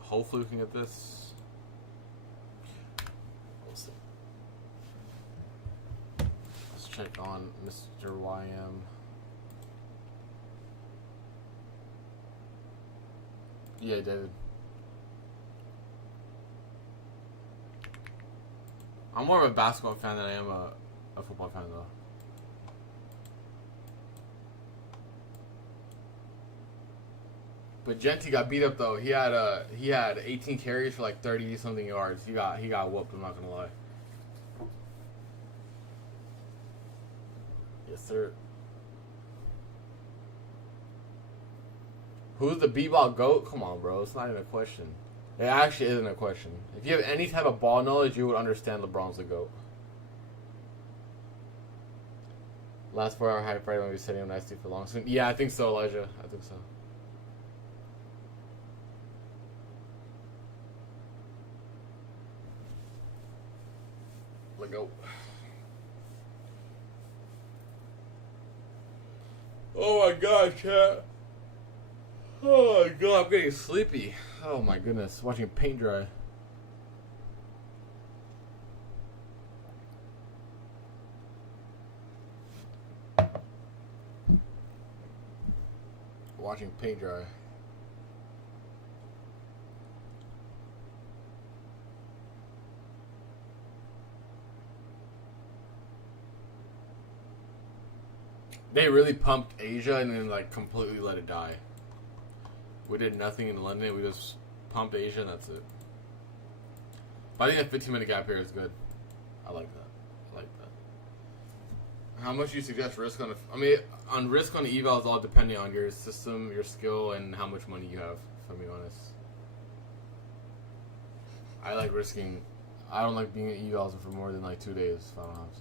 Hopefully we can get this. We'll see. Let's check on Mr. YM. Yeah, David. I'm more of a basketball fan than I am a football fan, though. But Genti got beat up though. He had 18 carries for like 30 something yards. He got whooped. I'm not gonna lie. Yes, sir. Who's the b-ball GOAT? Come on, bro. It's not even a question. It actually isn't a question. If you have any type of ball knowledge, you would understand LeBron's the GOAT. Last 4 hour hype right when we setting him nicely for long. So, yeah, I think so, Elijah. I think so. Let go. Oh my god, chat. Oh my god, I'm getting sleepy. Oh my goodness, watching paint dry. Watching paint dry. They really pumped Asia and then like completely let it die. We did nothing in London. We just pumped Asia and that's it. But I think a 15-minute gap here is good. I like that. I like that. How much do you suggest risk on? On risk on the eval is all depending on your system, your skill, and how much money you have. If I'm being honest, I like risking. I don't like being at evals for more than like 2 days if I don't have to.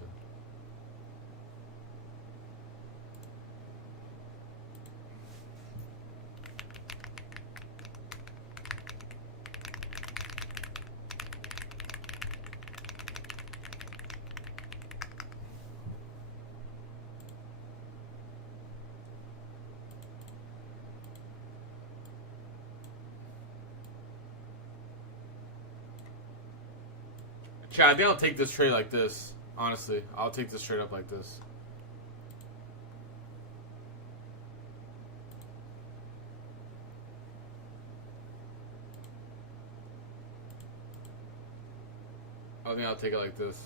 Chad, I think I'll take this trade like this. Honestly, I'll take this straight up like this. I think I'll take it like this.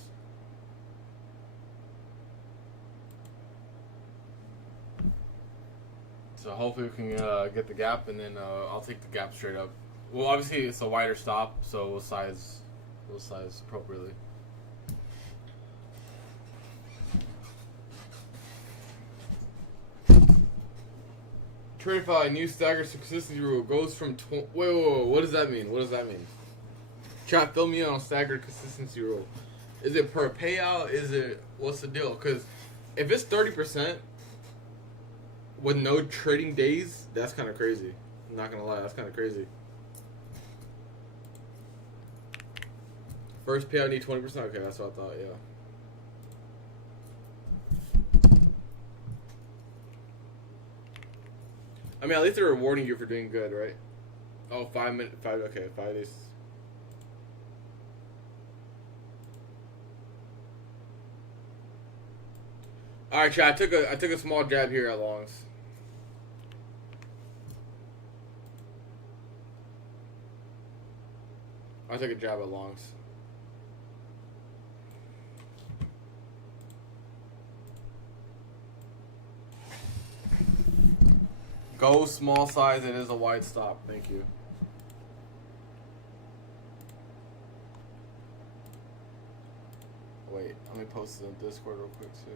So hopefully we can get the gap, and then I'll take the gap straight up. Well, obviously it's a wider stop, so we'll size appropriately. Trade new stagger consistency rule goes from wait, what does that mean? What does that mean? Try to fill me in on staggered consistency rule. Is it per payout? Is it what's the deal? Because if it's 30% with no trading days, that's kind of crazy. I'm not gonna lie, that's kind of crazy. First payout need 20%. Okay, that's what I thought. Yeah. I mean, at least they're rewarding you for doing good, right? Oh, 5 minutes. Okay, 5 days. All right, chat. I took a small jab here at longs. I took a jab at longs. Go small size. It is a wide stop. Thank you. Wait, let me post it in Discord real quick too.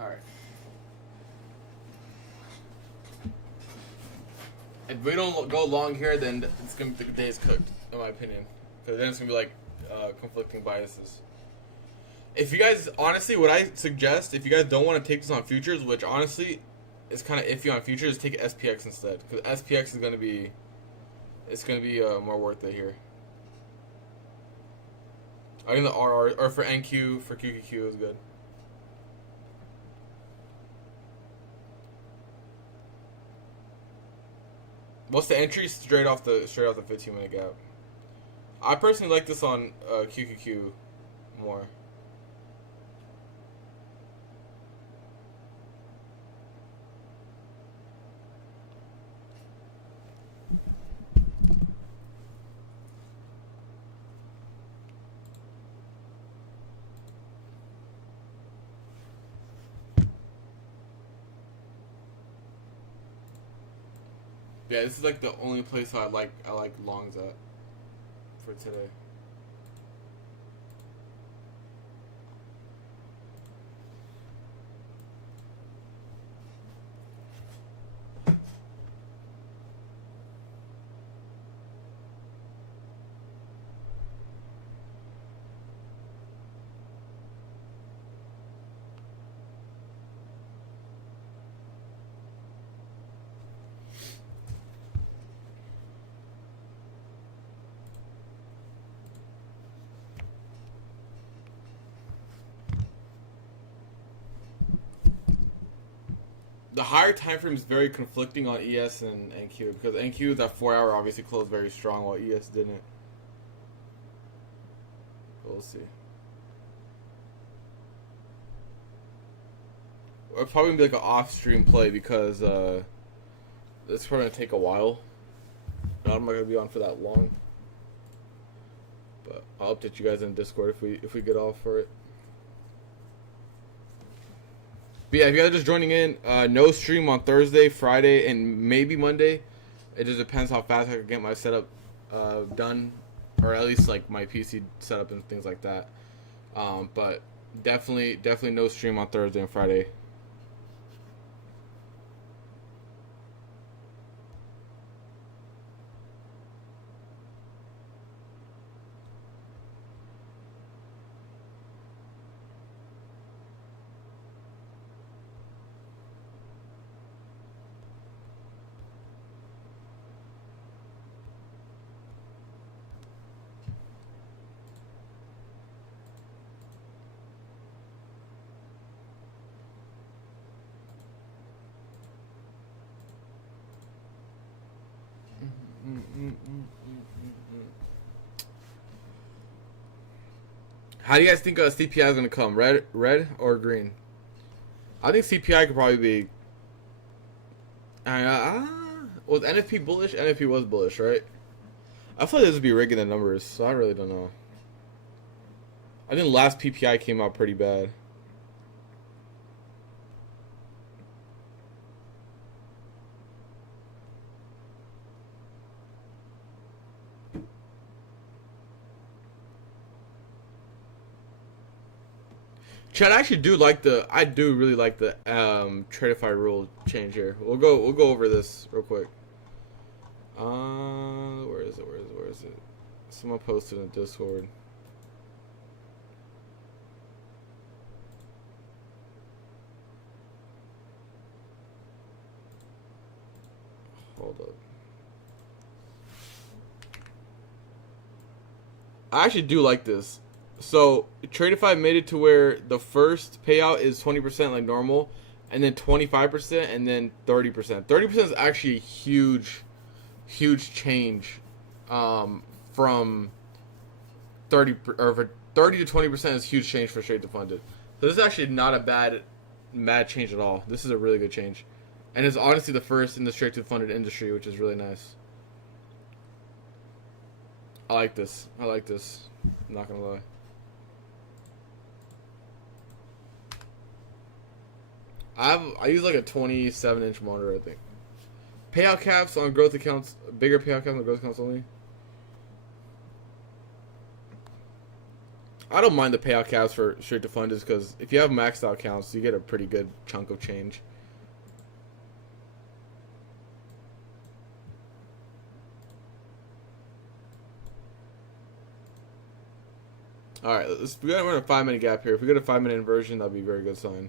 All right. If we don't go long here, then it's gonna be, the day is cooked, in my opinion. Because then it's gonna be like conflicting biases. If you guys, honestly, what I suggest, if you guys don't want to take this on futures, which honestly is kind of iffy on futures, take SPX instead. Because SPX is gonna be, it's gonna be more worth it here. I think the RR, or for NQ, for QQQ is good. What's the entry? Straight off the 15-minute gap. I personally like this on QQQ more. Yeah, this is like the only place I like longs at for today. The higher time frame is very conflicting on ES and NQ because NQ, that 4 hour obviously closed very strong while ES didn't. We'll see. It's probably gonna be like an off-stream play because it's probably gonna take a while. I'm not gonna be on for that long, but I'll update you guys in Discord if we get off for it. But yeah, if you guys are just joining in, no stream on Thursday, Friday, and maybe Monday. It just depends how fast I can get my setup done, or at least like my PC setup and things like that. But definitely no stream on Thursday and Friday. How do you guys think CPI is going to come? Red or green? I think CPI could probably be... was NFP bullish? NFP was bullish, right? I feel like this would be rigging the numbers, so I really don't know. I think last PPI came out pretty bad. Chad, I actually do really like the Tradify rule change here. We'll go over this real quick. Where is it? Someone posted in Discord. Hold up. I actually do like this. So, Tradify made it to where the first payout is 20% like normal, and then 25%, and then 30%. 30% is actually a huge change from 30 or 30 to 20% is a huge change for straight to funded. So this is actually not a bad change at all. This is a really good change, and it's honestly the first in the straight to funded industry, which is really nice. I like this. I'm not gonna lie. I use like a 27-inch monitor, I think. Payout caps on growth accounts, bigger payout caps on growth accounts only. I don't mind the payout caps for straight to fund just because if you have maxed out counts, you get a pretty good chunk of change. All right, we got to run a 5-minute gap here. If we get a 5-minute inversion, that'd be a very good sign.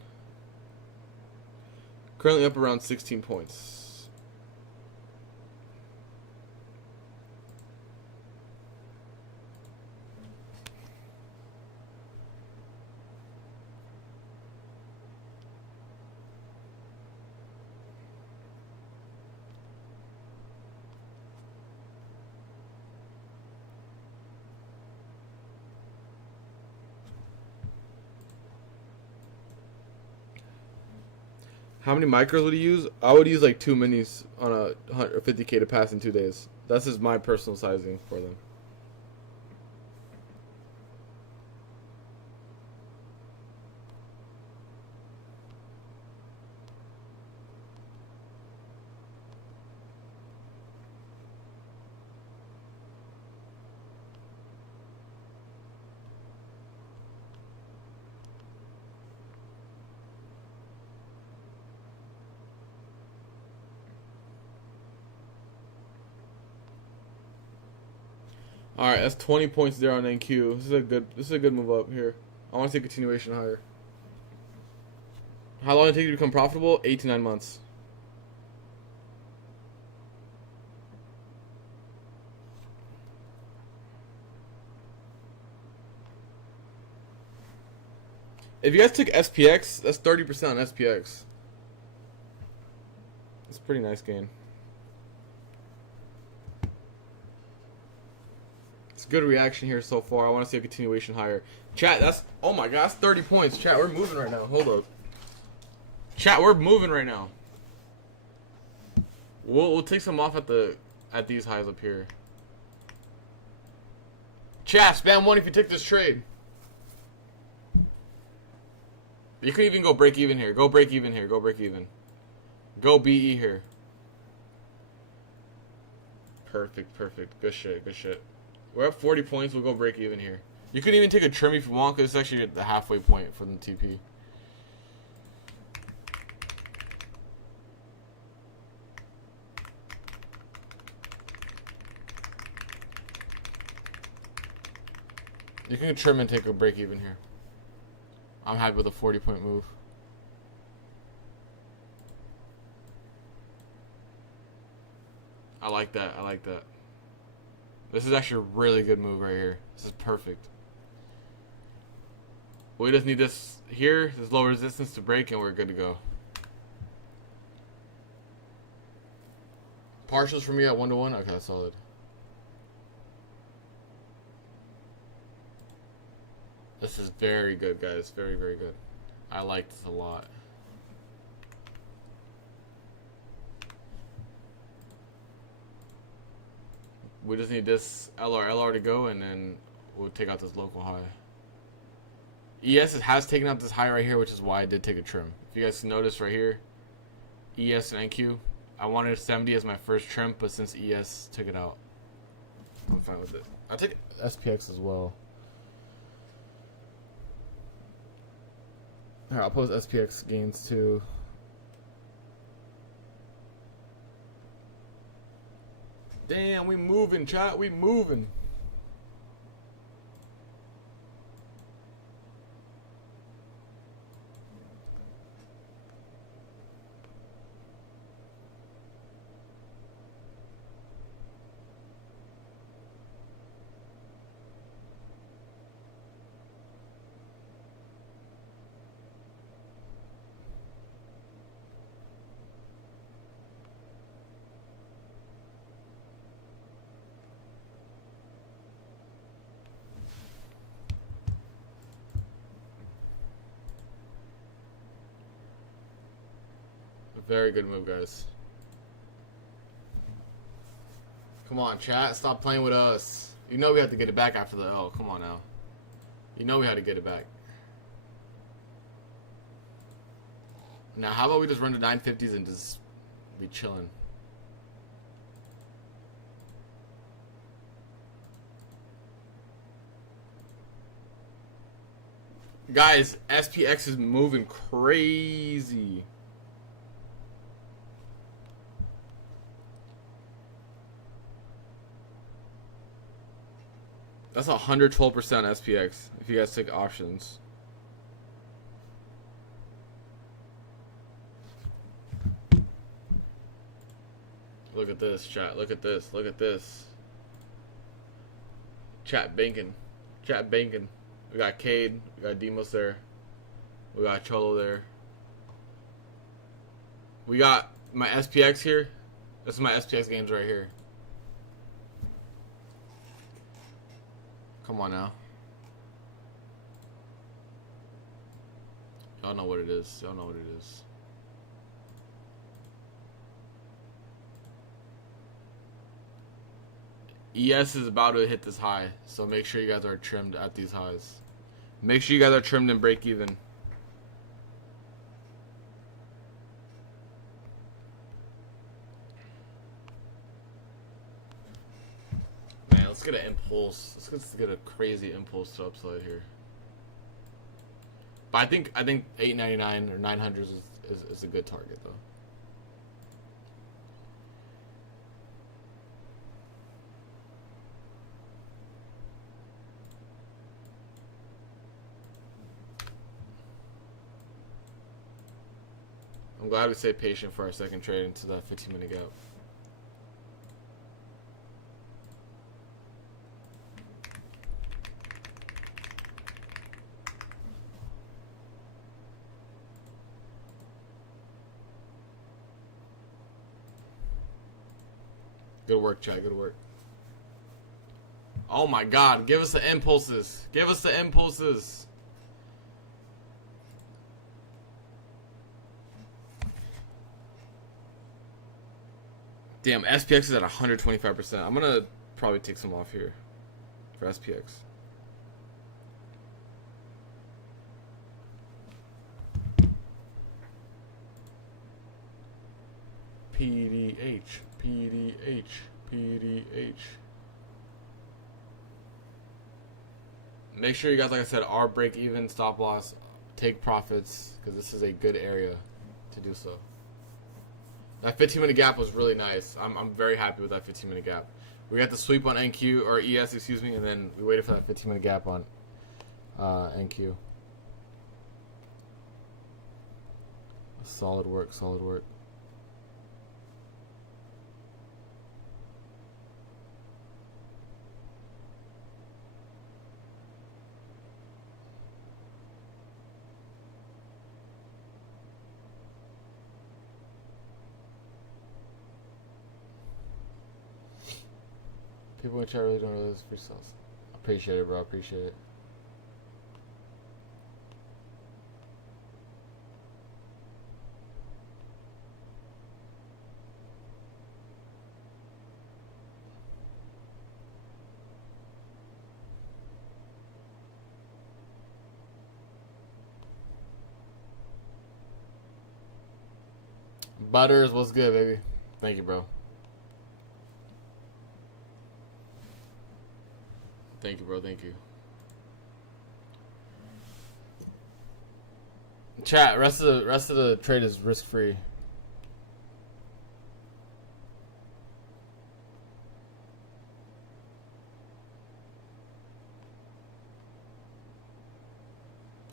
Currently up around 16 points. How many micros would you use? I would use like 2 minis on a 50K to pass in 2 days. That's just my personal sizing for them. All right, that's 20 points there on NQ. This is a good move up here. I want to see a continuation higher. How long did it take you to become profitable? 8 to 9 months. If you guys took SPX, that's 30% on SPX. It's a pretty nice gain. It's a good reaction here so far. I want to see a continuation higher. Chat, that's, oh my god, that's 30 points. Chat, we're moving right now. Hold up. Chat, we're moving right now. We'll take some off at these highs up here. Chat, spam 1 if you take this trade. You could even go break even here. Go break even here. Go break even. Go BE here. Perfect, perfect. Good shit, good shit. We're at 40 points. We'll go break even here. You could even take a trim if you want, because it's actually the halfway point for the TP. You can trim and take a break even here. I'm happy with a 40-point move. I like that. I like that. This is actually a really good move right here. This is perfect. We just need this here. There's low resistance to break, and we're good to go. Partials for me at 1-to-1. Okay, that's solid. This is very good, guys. Very, very good. I like this a lot. We just need this LR to go, and then we'll take out this local high. ES has taken out this high right here, which is why I did take a trim. If you guys notice right here, ES and NQ, I wanted 70 as my first trim, but since ES took it out, I'm fine with it. I'll take SPX as well. Alright, I'll post SPX gains too. Damn, we moving, chat. We moving. Very good move, guys. Come on, chat. Stop playing with us. You know we have to get it back after the L. Come on now. You know we had to get it back. Now, how about we just run to 950s and just be chilling? Guys, SPX is moving crazy. That's 112% SPX if you guys take options. Look at this, chat. Look at this. Look at this. Chat banking. Chat banking. We got Cade. We got Demos there. We got Cholo there. We got my SPX here. This is my SPX games right here. Come on now. Y'all know what it is. Y'all know what it is. ES is about to hit this high, so make sure you guys are trimmed at these highs. Make sure you guys are trimmed and break even. Man, let's get an impulse. Let's get a crazy impulse to upside here. But I think 899 or 900 is a good target though. I'm glad we stayed patient for our second trade into that 15-minute gap. Good work, chat. Good work. Oh my God. Give us the impulses. Give us the impulses. Damn, SPX is at 125%. I'm going to probably take some off here for SPX. PDH, PDH, PDH. Make sure you guys, like I said, are break even, stop loss, take profits, because this is a good area to do so. That 15-minute gap was really nice. I'm very happy with that 15-minute gap. We got the sweep on NQ, or ES, excuse me, and then we waited for that 15-minute gap on NQ. Solid work, solid work. People in chat really don't realize free sales. Appreciate it, bro. Appreciate it. Butters, what's good, baby? Thank you, bro. Thank you, bro. Thank you. Chat. Rest of the trade is risk free.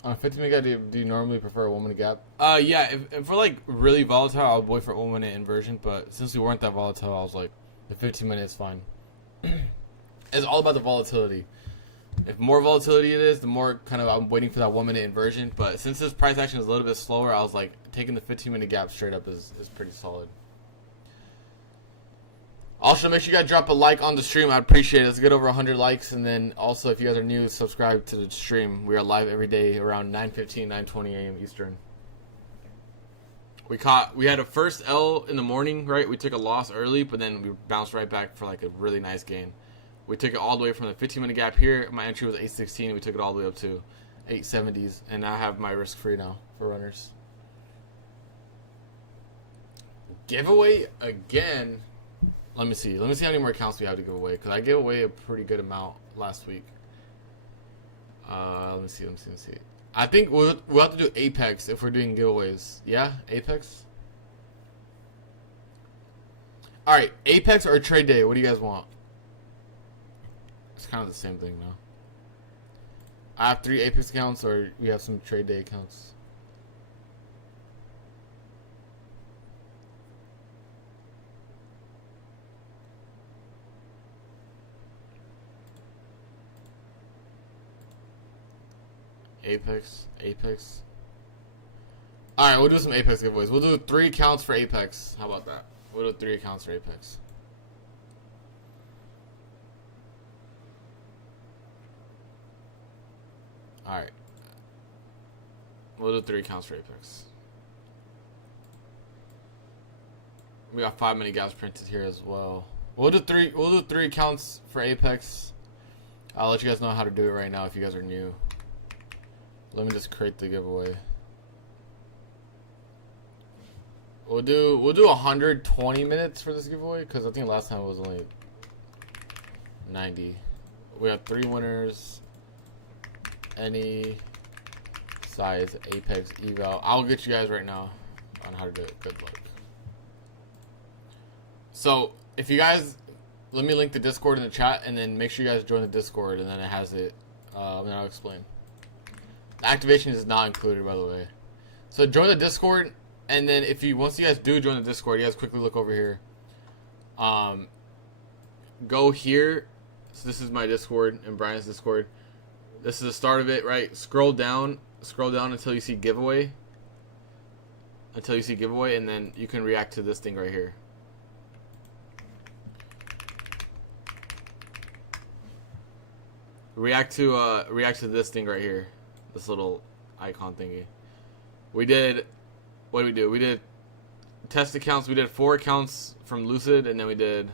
On a 15-minute gap, do you normally prefer a 1-minute gap? Yeah. If we're like really volatile, I'll wait for 1-minute inversion. But since we weren't that volatile, I was like, the 15-minute is fine. It's all about the volatility. If more volatility it is, the more kind of I'm waiting for that 1-minute inversion. But since this price action is a little bit slower, I was like, taking the 15-minute gap straight up is pretty solid. Also, make sure you guys drop a like on the stream. I'd appreciate it. Let's get over 100 likes. And then also, if you guys are new, subscribe to the stream. We are live every day around 9:15, 9:20 a.m. Eastern. We had a first L in the morning, right? We took a loss early, but then we bounced right back for like a really nice gain. We took it all the way from the 15-minute gap here. My entry was 816. We took it all the way up to 870s. And now I have my risk free now for runners. Giveaway again. Let me see. Let me see how many more accounts we have to give away. Because I gave away a pretty good amount last week. Let me see. I think we'll have to do Apex if we're doing giveaways. Yeah, Apex. All right, Apex or trade day? What do you guys want? It's kind of the same thing now. I have 3 Apex accounts, or we have some trade day accounts. Apex. Alright, we'll do some Apex giveaways. We'll do 3 accounts for Apex. How about that? We'll do 3 accounts for Apex. Alright. We'll do 3 accounts for Apex. We got 5 mini gaps printed here as well. We'll do 3 accounts for Apex. I'll let you guys know how to do it right now if you guys are new. Let me just create the giveaway. We'll do 120 minutes for this giveaway because I think last time it was only 90. We have 3 winners. Any size Apex eval. I'll get you guys right now on how to do it. Good luck. So if you guys, let me link the Discord in the chat, and then make sure you guys join the Discord, and then it has it. Then I'll explain. The activation is not included, by the way. So join the Discord, and then once you guys do join the Discord, you guys quickly look over here. Go here. So this is my Discord and Brian's Discord. This is the start of it, right? Scroll down until you see giveaway. And then you can react to this thing right here. React to this thing right here. This little icon thingy. What did we do? We did test accounts. We did 4 accounts from Lucid, and then we did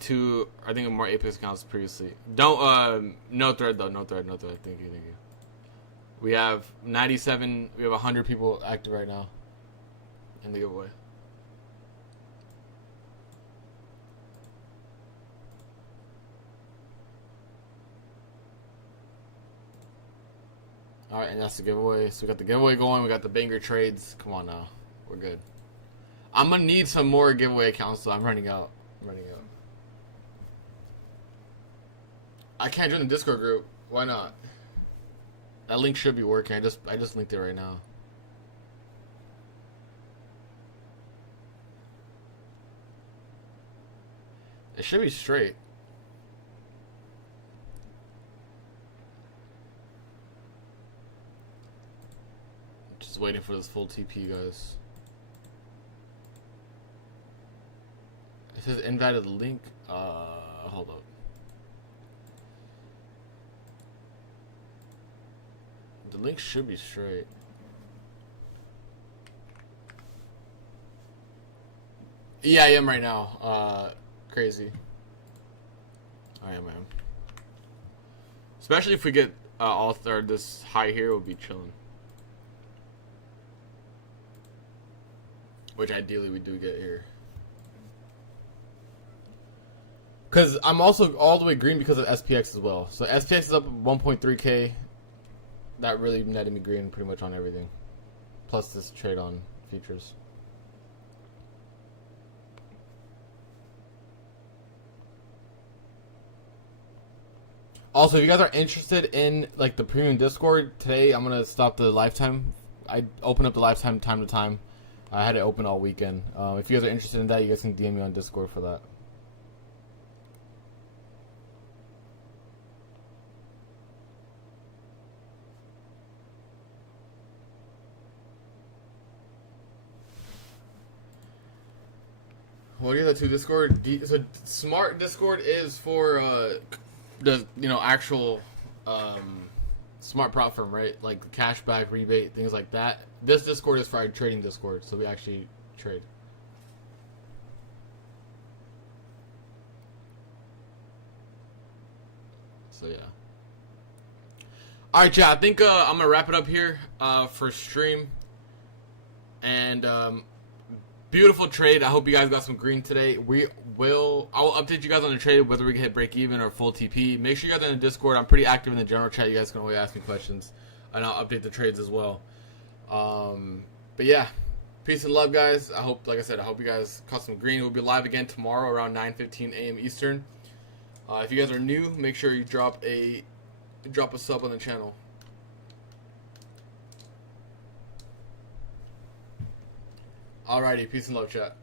2, I think, more Apex accounts previously. Don't no thread though. No thread. Thank you. We have 97. We have 100 people active right now in the giveaway. Alright, and that's the giveaway. So we got the giveaway going. We got the banger trades. Come on now. We're good. I'm going to need some more giveaway accounts, so I'm running out. I can't join the Discord group. Why not? That link should be working. I just linked it right now. It should be straight. Just waiting for this full TP, guys. It says invalid link. Hold up. The link should be straight. Yeah, I am right now. Crazy. I am. Especially if we get all third this high here, we'll be chilling. Which ideally we do get here. Because I'm also all the way green because of SPX as well. So SPX is up 1.3k. That really netted me green pretty much on everything. Plus this trade on features. Also, if you guys are interested in like the premium Discord, today I'm gonna stop the lifetime. I open up the lifetime time to time. I had it open all weekend. If you guys are interested in that, you guys can DM me on Discord for that. What are the 2 Discord? So smart Discord is for the actual smart prop firm, right? Like cashback, rebate, things like that. This Discord is for our trading Discord, so we actually trade. So yeah. All right, yeah. I think I'm gonna wrap it up here for stream. And beautiful trade. I hope you guys got some green today. I will update you guys on the trade, whether we can hit break even or full TP. Make sure you guys are in the Discord. I'm pretty active in the general chat. You guys can always ask me questions. and I'll update the trades as well. But yeah, peace and love, guys. I hope, like I said, I hope you guys caught some green. We'll be live again tomorrow around 9:15 a.m. Eastern. If you guys are new, make sure you drop a sub on the channel. Alrighty, peace and love, chat.